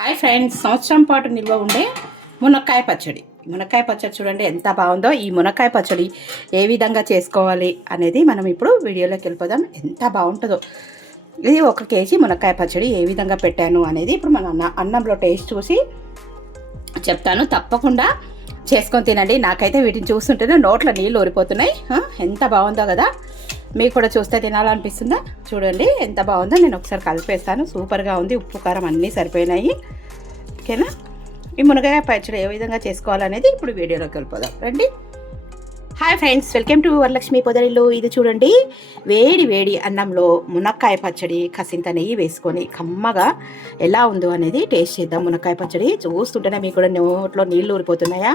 Hi friends, సంవత్సరం పాటు నిల్వ ఉండే మునక్కాయ పచ్చడి. మునక్కాయ పచ్చడి చూడండి ఎంత బాగుందో. ఈ మునక్కాయ పచ్చడి ఏ విధంగా చేసుకోవాలి అనేది మనం ఇప్పుడు వీడియోలోకి వెళ్ళిపోదాం. ఎంత బాగుంటుందో. ఇది 1 కేజీ మునక్కాయ పచ్చడి ఏ విధంగా పెట్టాను అనేది ఇప్పుడు మన అన్నంలో టేస్ట్ చూసి చెప్తాను. తప్పకుండా చేసుకొని తినండి. నాకైతే వీటిని చూస్తుంటేనే నోట్లో నీళ్ళు ఊరిపోతున్నాయి. ఎంత బాగుందో కదా. మీకు కూడా చూస్తే తినాలనిపిస్తుందా? చూడండి ఎంత బాగుందో. నేను ఒకసారి కలిపేస్తాను. సూపర్గా ఉంది. ఉప్పు కారం అన్నీ సరిపోయినాయి. ఓకేనా? ఈ మునక్కాయ పచ్చడి ఏ విధంగా చేసుకోవాలనేది ఇప్పుడు వీడియోలోకి వెళ్ళిపోదాం రండి. Hi friends, welcome to Varalakshmi Podarillu. ఇది చూడండి, వేడి వేడి అన్నంలో మునక్కాయ పచ్చడి కాసింత నెయ్యి వేసుకొని కమ్మగా ఎలా ఉందో అనేది టేస్ట్ చేద్దాం. మునక్కాయ పచ్చడి చూస్తుంటేనే మీకు కూడా నోట్లో నీళ్ళు ఊరిపోతున్నాయా?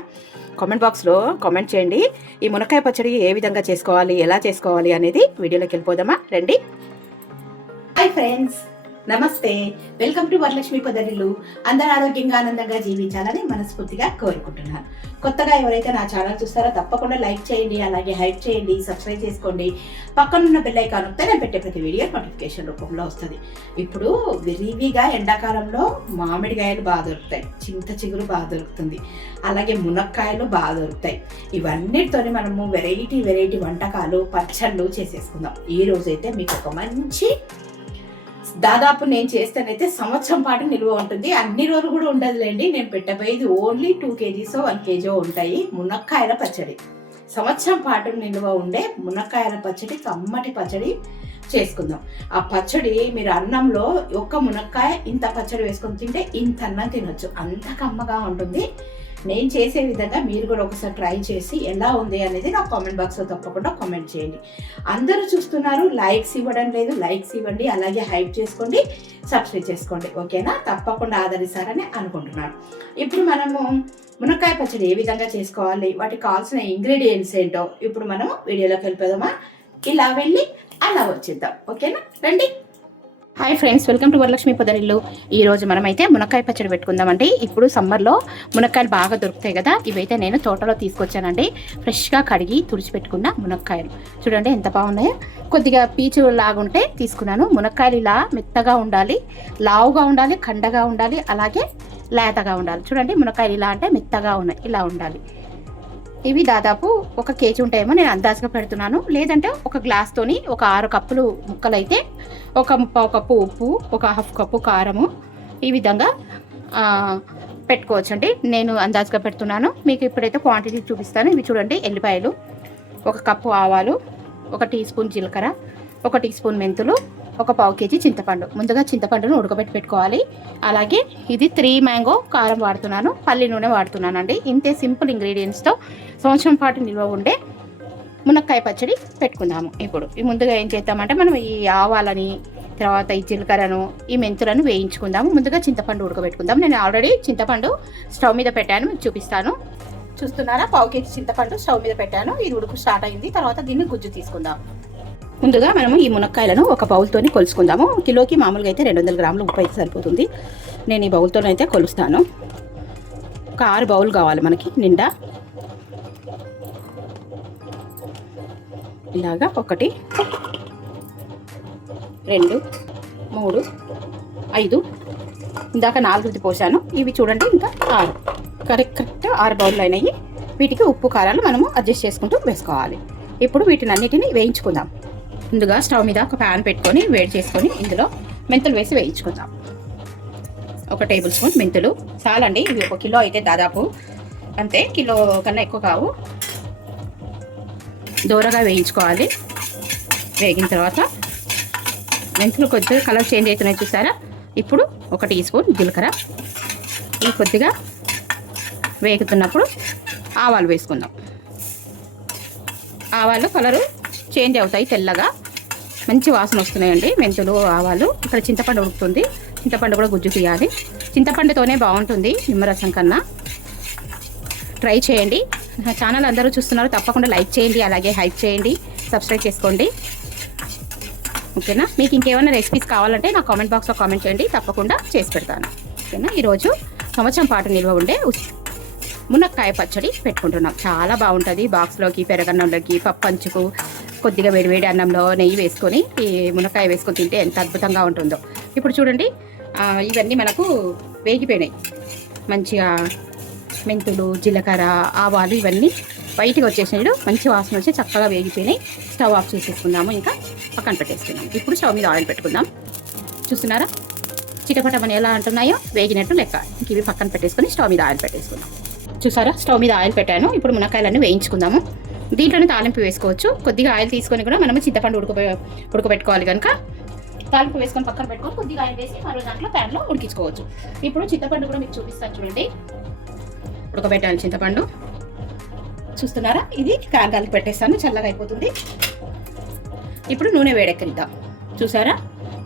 కామెంట్ బాక్స్లో కామెంట్ చేయండి. ఈ మునక్కాయ పచ్చడి ఏ విధంగా చేసుకోవాలి, ఎలా చేసుకోవాలి అనేది వీడియోలోకి వెళ్ళిపోదామా రండి. హాయ్ ఫ్రెండ్స్, నమస్తే. Welcome to Varalakshmi Podarillu. అందరూ ఆరోగ్యంగా ఆనందంగా జీవించాలని మనస్ఫూర్తిగా కోరుకుంటున్నాను. కొత్తగా ఎవరైతే నా ఛానల్ చూస్తారో తప్పకుండా లైక్ చేయండి, అలాగే హైప్ చేయండి, సబ్స్క్రైబ్ చేసుకోండి. పక్కనున్న బెల్ ఐకాన్ నొక్కితే నేను పెట్టే ప్రతి వీడియో నోటిఫికేషన్ రూపంలో వస్తుంది. ఇప్పుడు విరివిగా ఎండాకాలంలో మామిడికాయలు బాగా దొరుకుతాయి, చింత చిగురు బాగా దొరుకుతుంది, అలాగే మునక్కాయలు బాగా దొరుకుతాయి. ఇవన్నిటితోని మనము వెరైటీ వంటకాలు, పచ్చళ్ళు చేసేసుకుందాం. ఈ రోజైతే మీకు ఒక మంచి, దాదాపు నేను చేస్తేనైతే సంవత్సరం పాటు నిల్వ ఉంటుంది. అన్ని రోజులు కూడా ఉండదులేండి. నేను పెట్టబోయేది ఓన్లీ 2 కేజీసో 1 కేజీ ఉంటాయి. మునక్కాయల పచ్చడి, సంవత్సరం పాటు నిల్వ ఉండే మునక్కాయల పచ్చడి, కమ్మటి పచ్చడి చేసుకుందాం. ఆ పచ్చడి మీరు అన్నంలో ఒక్క మునక్కాయ ఇంత పచ్చడి వేసుకొని తింటే ఇంత అన్నం తినొచ్చు. అంత కమ్మగా ఉంటుంది. నేను చేసే విధంగా మీరు కూడా ఒకసారి ట్రై చేసి ఎలా ఉంది అనేది నా కామెంట్ బాక్స్లో తప్పకుండా కామెంట్ చేయండి. అందరూ చూస్తున్నారు, లైక్స్ ఇవ్వడం లేదు. లైక్స్ ఇవ్వండి, అలాగే హైప్ చేసుకోండి, సబ్స్క్రైబ్ చేసుకోండి. ఓకేనా? తప్పకుండా ఆదరిస్తారని అనుకుంటున్నాను. ఇప్పుడు మనము మునక్కాయ పచ్చడి ఏ విధంగా చేసుకోవాలి, వాటికి కావాల్సిన ఇంగ్రీడియంట్స్ ఏంటో ఇప్పుడు మనం వీడియోలోకి వెళ్ళిపోదామా? ఇలా వెళ్ళి అలా వచ్చేద్దాం. ఓకేనా? రండి. Hi friends, welcome to Varalakshmi Podarillu. ఈరోజు మనమైతే మునక్కాయ పచ్చడి పెట్టుకుందామండి. ఇప్పుడు సమ్మర్లో మునక్కాయలు బాగా దొరుకుతాయి కదా. ఇవైతే నేను తోటలో తీసుకొచ్చానండి. ఫ్రెష్గా కడిగి తుడిచిపెట్టుకున్న మునక్కాయలు చూడండి ఎంత బాగున్నాయో. కొద్దిగా పీచు లాగుంటే తీసుకున్నాను. మునక్కాయలు ఇలా మెత్తగా ఉండాలి, లావుగా ఉండాలి, కండగా ఉండాలి, అలాగే లేతగా ఉండాలి. చూడండి మునక్కాయలు ఇలా అంటే మెత్తగా ఉన్నాయి, ఇలా ఉండాలి. ఇవి దాదాపు 1 కేజీ ఉంటాయేమో, నేను అందాజుగా పెడుతున్నాను. లేదంటే ఒక గ్లాస్తోని ఒక 6 కప్పులు ముక్కలు అయితే 1/4 కప్పు ఉప్పు, 1/2 కప్పు కారము, ఈ విధంగా పెట్టుకోవచ్చండి. నేను అందాజుగా పెడుతున్నాను. మీకు ఇప్పుడైతే క్వాంటిటీ చూపిస్తాను. ఇవి చూడండి, ఎల్లిపాయలు, 1 కప్పు ఆవాలు, 1 టీ స్పూన్ జీలకర్ర, 1 టీ స్పూన్ మెంతులు, 1/4 కేజీ చింతపండు. ముందుగా చింతపండును ఉడకబెట్టి పెట్టుకోవాలి. అలాగే ఇది 3 మ్యాంగో కారం వాడుతున్నాను, పల్లి నూనె వాడుతున్నానండి. ఇంతే సింపుల్ ఇంగ్రీడియంట్స్తో సంవత్సరం పాటు నిల్వ ఉండే మునక్కాయ పచ్చడి పెట్టుకుందాము. ఇప్పుడు ఈ ముందుగా ఏం చేద్దామంటే మనం ఈ ఆవాలని, తర్వాత ఈ జీలకర్రను, ఈ మెంతులను వేయించుకుందాము. ముందుగా చింతపండు ఉడకబెట్టుకుందాం. నేను ఆల్రెడీ చింతపండు స్టవ్ మీద పెట్టాను, మీకు చూపిస్తాను. చూస్తున్నారా? 1/4 కేజీ చింతపండు స్టవ్ మీద పెట్టాను. ఇది ఉడుకు స్టార్ట్ అయింది. తర్వాత దీన్ని గుజ్జు తీసుకుందాం. ముందుగా మనము ఈ మునక్కాయలను ఒక బౌల్తోని కొలుసుకుందాము. కిలోకి మామూలుగా అయితే 200 గ్రాములు ఉప్పు అయితే సరిపోతుంది. నేను ఈ బౌల్తోనైతే కొలుస్తాను. ఒక 6 బౌల్ కావాలి మనకి నిండా. ఇలాగా 1 2 3 5, ఇందాక 4 పోసాను. ఇవి చూడండి ఇంకా 6, కరెక్ట్ 6 బౌళ్ళు అయినాయి. వీటికి ఉప్పు కారాలు మనము అడ్జస్ట్ చేసుకుంటూ వేసుకోవాలి. ఇప్పుడు వీటిని అన్నిటిని వేయించుకుందాం. ముందుగా స్టవ్ మీద ఒక ప్యాన్ పెట్టుకొని వేడి చేసుకొని ఇందులో మెంతులు వేసి వేయించుకుందాం. 1 టేబుల్ స్పూన్ మెంతులు చాలండి. ఇవి 1 కిలో అయితే దాదాపు అంతే, కిలో కన్నా ఎక్కువ కావు. దూరగా వేయించుకోవాలి. వేగిన తర్వాత మెంతులు కొద్దిగా కలర్ చేంజ్ అవుతున్నాయి చూసారా? ఇప్పుడు 1 టీ స్పూన్ జీలకర్ర. ఇవి కొద్దిగా వేగుతున్నప్పుడు ఆవాలు వేసుకుందాం. ఆవాలు కలరు చేంజ్ అవుతాయి, తెల్లగా మంచి వాసన వస్తున్నాయండి మెంతులు, ఆవాలు. ఇక్కడ చింతపండు ఉడుకుతుంది. చింతపండు కూడా గుజ్జు తీయాలి. చింతపండుతోనే బాగుంటుంది నిమ్మరసం కన్నా. ట్రై చేయండి. నా ఛానల్ అందరూ చూస్తున్నారు, తప్పకుండా లైక్ చేయండి, అలాగే హైప్ చేయండి, సబ్స్క్రైబ్ చేసుకోండి. ఓకేనా? మీకు ఇంకేమైనా రెసిపీస్ కావాలంటే నా కామెంట్ బాక్స్లో కామెంట్ చేయండి, తప్పకుండా చేసి పెడతాను. ఓకేనా? ఈరోజు సంవత్సరం పాటు నిల్వ ఉండే మునక్కాయ పచ్చడి పెట్టుకుంటున్నాం. చాలా బాగుంటుంది. బాక్స్లోకి, పెరగన్నంలోకి, పప్పు అంచుకు, కొద్దిగా వేడివేడి అన్నంలో నెయ్యి వేసుకొని ఈ మునక్కాయ వేసుకొని తింటే ఎంత అద్భుతంగా ఉంటుందో. ఇప్పుడు చూడండి, ఇవన్నీ మనకు వేగిపోయినాయి మంచిగా. మెంతులు, జీలకర్ర, ఆవాలు ఇవన్నీ బయటికి వచ్చేసినాయి. మంచి వాసన వచ్చి చక్కగా వేగిపోయినాయి. స్టవ్ ఆఫ్ చేసేసుకుందాము, ఇంకా పక్కన పెట్టేసుకుందాం. ఇప్పుడు స్టవ్ మీద ఆయిల్ పెట్టుకుందాం. చూస్తున్నారా చిటపటమని ఎలా అంటున్నాయో, వేగినట్టు లెక్క. ఇంక ఇవి పక్కన పెట్టేసుకొని స్టవ్ మీద ఆయిల్ పెట్టేసుకుందాం. చూసారా స్టవ్ మీద ఆయిల్ పెట్టాను. ఇప్పుడు మునక్కాయలన్నీ వేయించుకుందాము. దీంట్లోనే తాలింపు వేసుకోవచ్చు. కొద్దిగా ఆయిల్ తీసుకొని కూడా మనము చింతపండు ఉడకబెట్టుకోవాలి కనుక తాలింపు వేసుకొని పక్కన పెట్టుకొని కొద్దిగా ఆయిల్ వేసి మరో దాంట్లో ప్యాన్లో ఉడికించుకోవచ్చు. ఇప్పుడు చింతపండు కూడా మీకు చూపిస్తాను చూడండి. ఉడకబెట్టాలి చింతపండు. చూస్తున్నారా, ఇది కాగాలికి పెట్టేస్తాను, చల్లగా అయిపోతుంది. ఇప్పుడు నూనె వేడెక్కిద్దాం. చూసారా,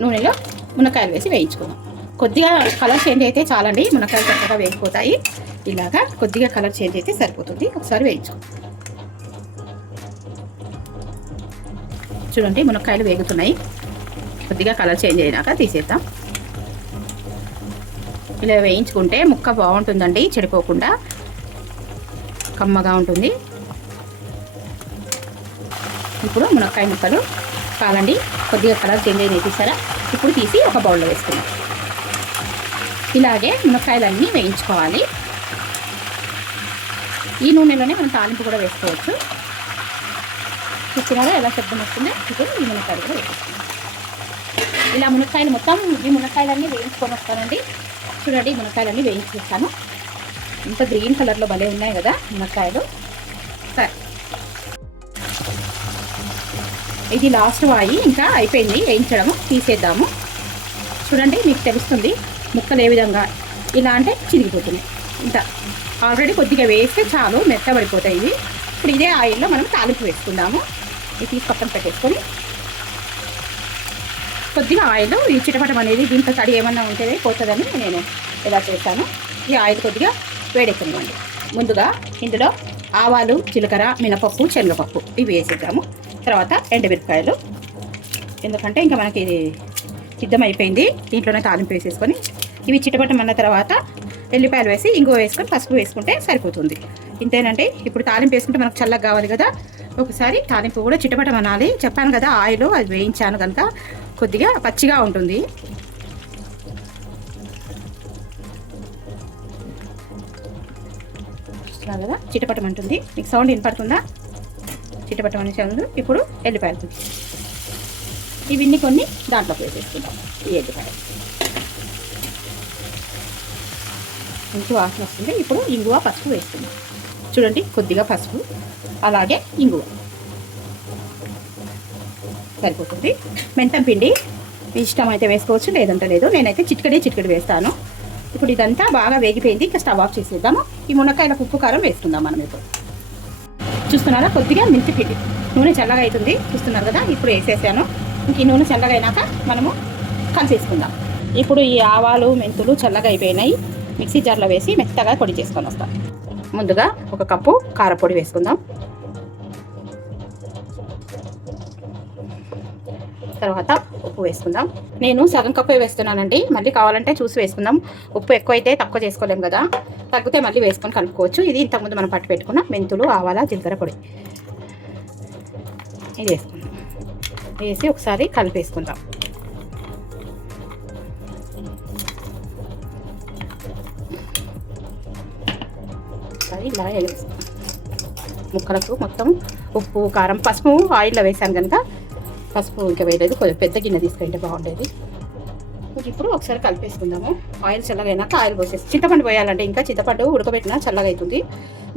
నూనెలో మునక్కాయలు వేసి వేయించుకుందాం. కొద్దిగా కలర్ చేంజ్ అయితే చాలండి, మునక్కాయలు చక్కగా వేగిపోతాయి. ఇలాగా కొద్దిగా కలర్ చేంజ్ అయితే సరిపోతుంది. ఒకసారి వేయించుకుందాం. చూడండి మునక్కాయలు వేగుతున్నాయి. కొద్దిగా కలర్ చేంజ్ అయినాక తీసేద్దాం. ఇలా వేయించుకుంటే ముక్క బాగుంటుందండి, చెడిపోకుండా కమ్మగా ఉంటుంది. ఇప్పుడు మునక్కాయ ముక్కలు కాలండి, కొద్దిగా కలర్ చేంజ్ అయినాయి తీసారా. ఇప్పుడు తీసి ఒక బౌల్లో వేసుకుందాం. ఇలాగే మునక్కాయలన్నీ వేయించుకోవాలి. ఈ నూనెలోనే మనం తాలింపు కూడా వేసుకోవచ్చు. చూస్తున్నారా ఎలా శబ్దం వస్తుంది. ఇప్పుడు ఈ మునక్కాయలు కూడా వేసుకుందాం. ఇలా మునక్కాయలు మొత్తం ఈ మునక్కాయలన్నీ వేయించుకొని వస్తానండి. చూడండి మునక్కాయలన్నీ వేయించేస్తాను. ఇంత గ్రీన్ కలర్లో భలే ఉన్నాయి కదా మునక్కాయలు. సరే, ఇది లాస్ట్ వాయి, ఇంకా అయిపోయింది వేయించడము. తీసేద్దాము. చూడండి మీకు తెలుస్తుంది ముక్కలు ఏ విధంగా ఇలా అంటే చిరిగిపోతుంది. ఇంత ఆల్రెడీ కొద్దిగా వేస్తే చాలు, మెత్తబడిపోతాయి ఇవి. ఇప్పుడు ఇదే ఆయిల్లో మనం తాలింపు వేసుకుందాము. ఇది తీసి పక్కన పెట్టేసుకొని కొద్దిగా ఆయిల్, ఈ చిటపటం అనేది దీంట్లో తడి ఏమన్నా ఉంటేనే పోతుందని నేను ఇలా చేస్తాను. ఈ ఆయిల్ కొద్దిగా వేడెక్కనివ్వండి. ముందుగా ఇందులో ఆవాలు, జీలకర్ర, మినపప్పు, శనగపప్పు ఇవి వేసేద్దాము. తర్వాత ఎండుమిరపకాయలు, ఎందుకంటే ఇంకా మనకి ఇది సిద్ధమైపోయింది. దీంట్లోనే తాలింపు వేసేసుకొని ఇవి చిటపటం అన్న తర్వాత ఎల్లిపాయలు వేసి ఇంగువ వేసుకొని పసుపు వేసుకుంటే సరిపోతుంది. ఇంతేనండి. ఇప్పుడు తాలింపు వేసుకుంటే మనకు చల్లగా కావాలి కదా, ఒకసారి తాలింపు కూడా చిటపటం అనాలి. చెప్పాను కదా ఆయిల్ అది వేయించాను కనుక కొద్దిగా పచ్చిగా ఉంటుంది. చూస్తున్నారు కదా చిటపటం అంటుంది. మీకు సౌండ్ వినపడుతుందా? చిటపటం అనే సౌండ్. ఇప్పుడు ఎల్లిపాయలు ఇవన్నీ కొన్ని దాంట్లోకి వేసేసుకుందాం. ఈ ఎల్లిపాయలు మంచి వాసన వస్తుంది. ఇప్పుడు ఇంగువ, పసుపు వేసుకుందాం. చూడండి కొద్దిగా పసుపు, అలాగే ఇంగువ సరిపోతుంది. మెంతం పిండి ఇష్టం అయితే వేసుకోవచ్చు, లేదంటే లేదు. నేనైతే చిటికెడు వేస్తాను. ఇప్పుడు ఇదంతా బాగా వేగిపోయింది. ఇంకా స్టవ్ ఆఫ్ చేసేద్దాము. ఈ మునక్కాయలకు ఉప్పు, కారం వేసుకుందాం మనం. ఇప్పుడు చూస్తున్నారా కొద్దిగా మెంతి పిండి. నూనె చల్లగా అవుతుంది చూస్తున్నారు కదా. ఇప్పుడు వేసేసాను. ఇంక ఈ నూనె చల్లగా అయినాక మనము కలిసేసుకుందాం. ఇప్పుడు ఈ ఆవాలు, మెంతులు చల్లగా అయిపోయినాయి. మిక్సీ జార్లో వేసి మెత్తగా పొడి చేసుకొని వస్తాం. ముందుగా ఒక కప్పు కారపొడి వేసుకుందాం. తర్వాత ఉప్పు వేసుకుందాం. నేను సగం కప్పు వేస్తున్నానండి, మళ్ళీ కావాలంటే చూసి వేసుకుందాం. ఉప్పు ఎక్కువైతే తక్కువ చేసుకోలేం కదా, తగ్గితే మళ్ళీ వేసుకొని కలుపుకోవచ్చు. ఇది ఇంతకుముందు మనం పట్టు పెట్టుకున్న మెంతులు, ఆవాల, జీలకర్ర పొడి ఇది వేసుకుందాం. వేసి ఒకసారి కలిపేసుకుందాం. ఇలా వేసుకుందాం. ముక్కలకు మొత్తం ఉప్పు, కారం, పసుపు ఆయిల్లో వేసాను కనుక పసుపు ఇంకా వేయలేదు. కొంచెం పెద్ద గిన్నె తీసుకుంటే బాగుండేది. ఇప్పుడు ఒకసారి కలిపేసుకుందాము. ఆయిల్ చల్లగా అయినాక ఆయిల్ పోసేసి చింతపండు పోయాలంటే ఇంకా చింతపండు ఉడకబెట్టినా చల్లగా అవుతుంది.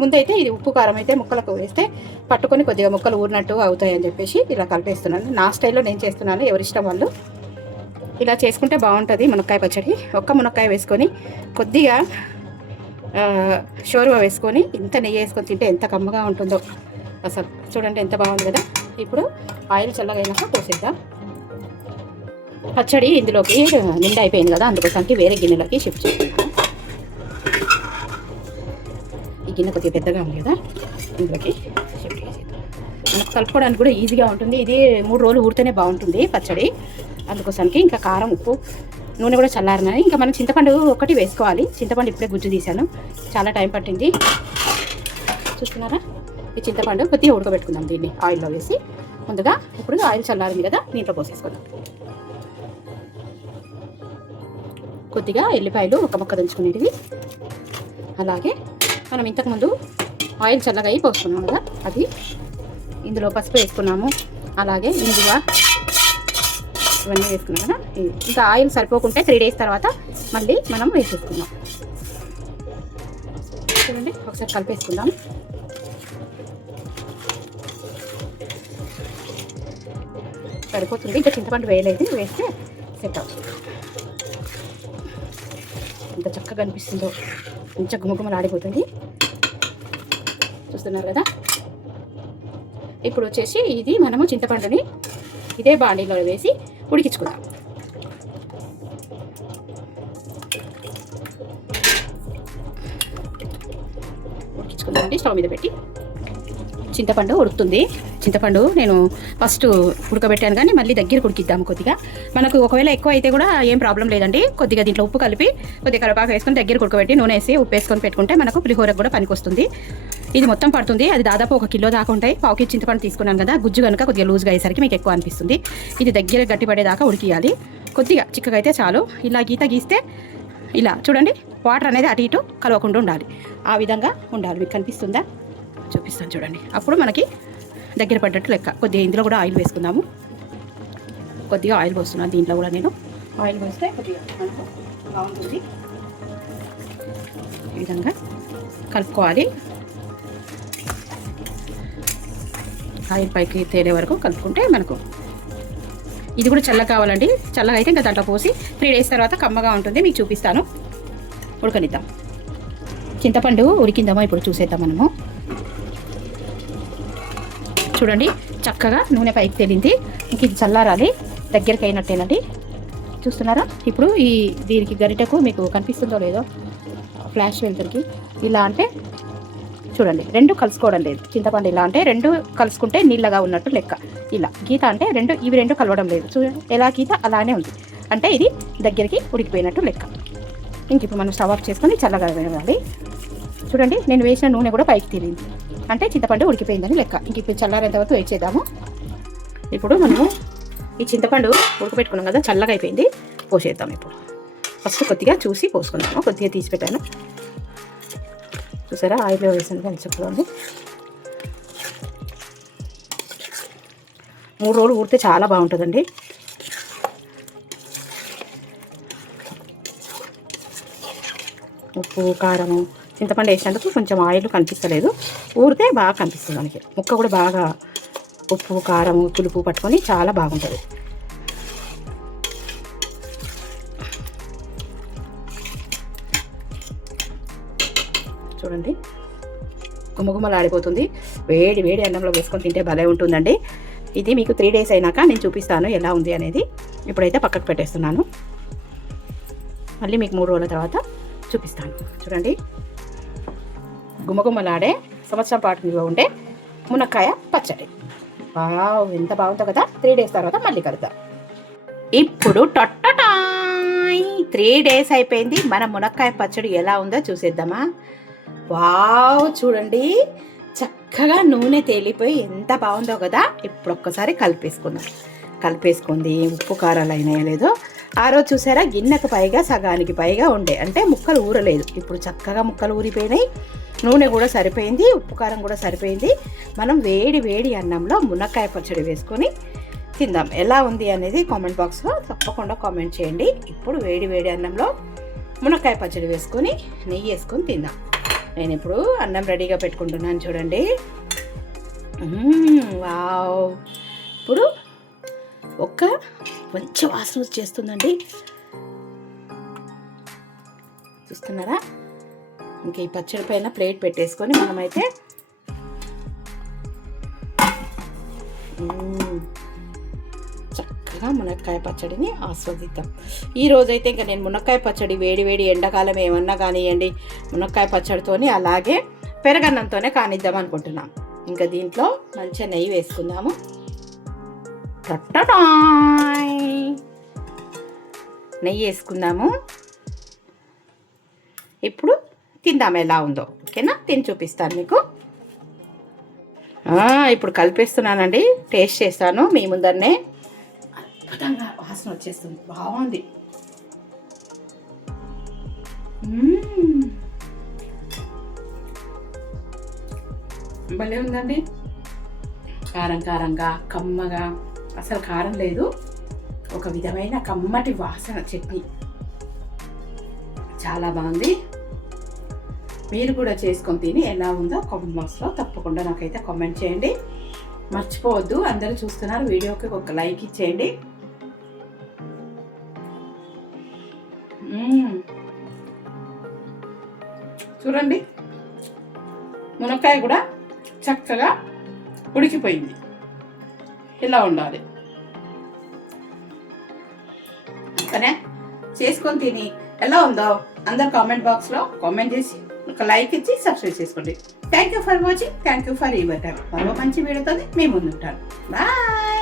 ముందైతే ఇది ఉప్పు, కారం అయితే ముక్కలకు వేస్తే పట్టుకొని కొద్దిగా ముక్కలు ఊరినట్టు అవుతాయని చెప్పేసి ఇలా కలిపేస్తున్నాను. నా స్టైల్లో నేను చేస్తున్నాను, ఎవరిష్టం వాళ్ళు. ఇలా చేసుకుంటే బాగుంటుంది మునక్కాయ పచ్చడి. ఒక్క మునక్కాయ వేసుకొని కొద్దిగా షోరువా వేసుకొని ఇంత నెయ్యి వేసుకొని తింటే ఎంత కమ్మగా ఉంటుందో అసలు. చూడండి ఎంత బాగుంది కదా. ఇప్పుడు ఆయిల్ చల్లగా అయినాక పోసేద్దాం. పచ్చడి ఇందులోకి నిండా అయిపోయింది కదా, అందుకోసానికి వేరే గిన్నెలోకి షిఫ్ట్ చేసుకుంటాం. ఈ గిన్నె కొద్దిగా పెద్దగా ఉంది కదా, ఇందులోకి షిఫ్ట్ చేసేద్దాం. మనకు కలుపుకోవడానికి కూడా ఈజీగా ఉంటుంది. ఇది 3 రోజులు ఊరితేనే బాగుంటుంది పచ్చడి. అందుకోసానికి ఇంకా కారం, ఉప్పు, నూనె కూడా చల్లారినాయి. ఇంకా మనం చింతపండు ఒకటి వేసుకోవాలి. చింతపండు ఇప్పుడే గుజ్జు తీసాను, చాలా టైం పట్టింది. చూస్తున్నారా ఈ చింతపండు కొద్దిగా ఉడకబెట్టుకుందాం దీన్ని ఆయిల్లో వేసి. ముందుగా ఇప్పుడు ఆయిల్ చల్లారింది కదా, దీంట్లో పోసేసుకుందాం. కొద్దిగా ఎల్లిపాయలు ఒక ముక్క దంచుకునేటివి, అలాగే మనం ఇంతకుముందు ఆయిల్ చల్లగా అయి పోసుకున్నాం కదా అది, ఇందులో పసుపు వేసుకున్నాము, అలాగే ఇందులో ఇవన్నీ వేసుకున్నాం కదా. ఇంకా ఆయిల్ సరిపోకుంటే 3 days తర్వాత మళ్ళీ మనం వేసేసుకుందాం. చూడండి ఒకసారి కలిపేసుకుందాం. సరిపోతుంది, ఇంకా చింతపండు వేయలేదు, వేస్తే సెట్ అవుతుంది. ఎంత చక్కగా అనిపిస్తుందో, కొంచెం గుమగుమలు ఆడిపోతుంది, చూస్తున్నారు కదా. ఇప్పుడు వచ్చేసి ఇది మనము చింతపండుని ఇదే బాండీలో వేసి ఉడికించుకుందాం. ఉడికించుకుందామండి స్టవ్ మీద పెట్టి. చింతపండు ఉడుకుతుంది. చింతపండు నేను ఫస్ట్ ఉడకబెట్టాను, కానీ మళ్ళీ దగ్గర ఉడికిద్దాము కొద్దిగా. మనకు ఒకవేళ ఎక్కువ అయితే కూడా ఏం ప్రాబ్లం లేదండి. కొద్దిగా దీంట్లో ఉప్పు కలిపి కొద్దిగా కరివేపాకు వేసుకొని దగ్గర ఉడకబెట్టి నూనె వేసి ఉప్పు వేసుకొని పెట్టుకుంటే మనకు పులిహోరకు కూడా పనికొస్తుంది. ఇది మొత్తం పడుతుంది, అది దాదాపు 1 కిలో దాకా ఉంటాయి. 1 కేజీ చింతపండు తీసుకున్నాను కదా, గుజ్జు కనుక కొద్దిగా లూజ్గా అయ్యేసరికి మీకు ఎక్కువ అనిపిస్తుంది. ఇది దగ్గర గట్టిపడేదాకా ఉడికియాలి. కొద్దిగా చిక్కగా అయితే చాలు. ఇలా గీత గీస్తే ఇలా చూడండి, వాటర్ అనేది అటు ఇటు కలవకుండా ఉండాలి. ఆ విధంగా ఉండాలి. మీకు కనిపిస్తుందా? చూపిస్తాను చూడండి. అప్పుడు మనకి దగ్గర పడ్డట్టు లెక్క. కొద్దిగా ఇందులో కూడా ఆయిల్ వేసుకుందాము. కొద్దిగా ఆయిల్ పోస్తున్నాను దీంట్లో కూడా నేను. ఆయిల్ పోస్తే కొద్దిగా మనకు బాగుంటుంది. ఈ విధంగా కలుపుకోవాలి. ఆయిల్ పైకి తేలే వరకు కలుపుకుంటే మనకు ఇది కూడా చల్లగా కావాలండి. చల్లగా అయితే ఇంకా దాంట్లో పోసి 3 days తర్వాత కమ్మగా ఉంటుంది. మీకు చూపిస్తాను. ఉడకనిద్దాం. చింతపండు ఉడికిందామో ఇప్పుడు చూసేద్దాం మనము. చూడండి చక్కగా నూనె పైకి తేలింది. ఇంక ఇది చల్లారాలి, దగ్గరికి అయినట్టేనండి. చూస్తున్నారా? ఇప్పుడు దీనికి గరిటెకు మీకు కనిపిస్తుందో లేదో, ఫ్లాష్ వెళ్తురికి ఇలా అంటే చూడండి, 2 కలుసుకోవడం లేదు. చింతపండు ఇలా అంటే 2 కలుసుకుంటే నీళ్ళగా ఉన్నట్టు లెక్క. ఇలా గీత అంటే ఇవి 2 కలవడం లేదు. చూడండి ఎలా గీత అలానే ఉంది, అంటే ఇది దగ్గరికి ఉడికిపోయినట్టు లెక్క. ఇంక ఇప్పుడు మనం స్టవ్ ఆఫ్ చేసుకొని చల్లగా వేయాలి. చూడండి నేను వేసిన నూనె కూడా పైకి తేలింది, అంటే చింతపండు ఉడికిపోయిందని లెక్క. ఇంక ఇప్పుడు చల్లారేంత వరకు వెయిట్ చేద్దాము. ఇప్పుడు మనము ఈ చింతపండు ఉడకబెట్టుకున్నాం కదా, చల్లగా అయిపోయింది. పోసేద్దాం. ఇప్పుడు ఫస్ట్ కొద్దిగా చూసి పోసుకుందాము. కొద్దిగా తీసి పెట్టాను, చూసారా? ఆయిల్ వేసాను కానీ చక్కగా ఉంది. 3 రోజులు ఊరితే చాలా బాగుంటుందండి. ఉప్పు కారము చింతపండు వేసినందుకు కొంచెం ఆయిల్ కనిపిస్తలేదు, ఊరితే బాగా కనిపిస్తుంది మనకి. ముక్క కూడా బాగా ఉప్పు కారము పులుపు పట్టుకొని చాలా బాగుంటుంది. చూడండి గుమగుమలాడిపోతుంది. వేడి వేడి అన్నంలో వేసుకొని తింటే భలే ఉంటుందండి. ఇది మీకు 3 days అయినాక నేను చూపిస్తాను ఎలా ఉంది అనేది. ఇప్పుడైతే పక్కకు పెట్టేస్తున్నాను, మళ్ళీ మీకు 3 రోజుల తర్వాత చూపిస్తాను. చూడండి గుమగుమలాడే సంవత్సరం పాటు నిల్వ ఉండే మునక్కాయ పచ్చడి. వావ్ ఎంత బాగుందో కదా. 3 days తర్వాత మళ్ళీ కలుద్దాం. ఇప్పుడు 3 days అయిపోయింది. మన మునక్కాయ పచ్చడి ఎలా ఉందో చూసేద్దామా? వావ్ చూడండి చక్కగా నూనె తేలిపోయి ఎంత బాగుందో కదా. ఇప్పుడు ఒక్కసారి కలిపేసుకుంది. ఉప్పు కారాలు అయినాయో లేదో. ఆ రోజు చూసారా, గిన్నెకు పైగా సగానికి పైగా ఉండే, అంటే ముక్కలు ఊరలేదు. ఇప్పుడు చక్కగా ముక్కలు ఊరిపోయినాయి, నూనె కూడా సరిపోయింది, ఉప్పు కారం కూడా సరిపోయింది. మనం వేడి వేడి అన్నంలో మునక్కాయ పచ్చడి వేసుకొని తిందాం. ఎలా ఉంది అనేది కామెంట్ బాక్స్లో తప్పకుండా కామెంట్ చేయండి. ఇప్పుడు వేడి వేడి అన్నంలో మునక్కాయ పచ్చడి వేసుకొని నెయ్యి వేసుకొని తిందాం. నేను ఇప్పుడు అన్నం రెడీగా పెట్టుకుంటున్నాను చూడండి. వావ్ ఇప్పుడు ఒక మంచి వాసన వచ్చేస్తుందండి. చూస్తున్నారా? ఇంకా ఈ పచ్చడి పైన ప్లేట్ పెట్టేసుకొని మనమైతే చక్కగా మునక్కాయ పచ్చడిని ఆస్వాదిద్దాం. ఈరోజైతే ఇంకా నేను మునక్కాయ పచ్చడి వేడి వేడి ఎండాకాలం ఏమన్నా కానివ్వండి, మునక్కాయ పచ్చడితోని అలాగే పెరగన్నంతోనే కానిద్దాం అనుకుంటున్నాం. ఇంకా దీంట్లో మంచిగా నెయ్యి వేసుకుందాము. నెయ్యి వేసుకుందాము. ఇప్పుడు తిందాం ఎలా ఉందో. ఓకేనా? తిని చూపిస్తాను మీకు. ఇప్పుడు కలిపేస్తున్నానండి, టేస్ట్ చేస్తాను మీ ముందరనే. అద్భుతంగా వాసన వచ్చేస్తుంది, బాగుంది. భలే ఉందండి. కారం కారంగా కమ్మగా, అసలు కారం లేదు, ఒక విధమైన కమ్మటి వాసన చట్నీ. చాలా బాగుంది. మీరు కూడా చేసుకొని తిని ఎలా ఉందో కామెంట్ బాక్స్లో తప్పకుండా నాకైతే కామెంట్ చేయండి. మర్చిపోవద్దు, అందరూ చూస్తున్నారు, వీడియోకి ఒక లైక్ ఇచ్చేయండి. చూడండి, మునక్కాయ కూడా చక్కగా ఉడికిపోయింది. ఇలా ఉండాలి. కానీ చేసుకొని తిని ఎలా ఉందో అందరు కామెంట్ బాక్స్లో కామెంట్ చేసి ఒక లైక్ ఇచ్చి సబ్స్క్రైబ్ చేసుకోండి. Thank you for watching. Thank you for your time. మరో మంచి వీడియోతో మీ ముందుంటాను. బాయ్.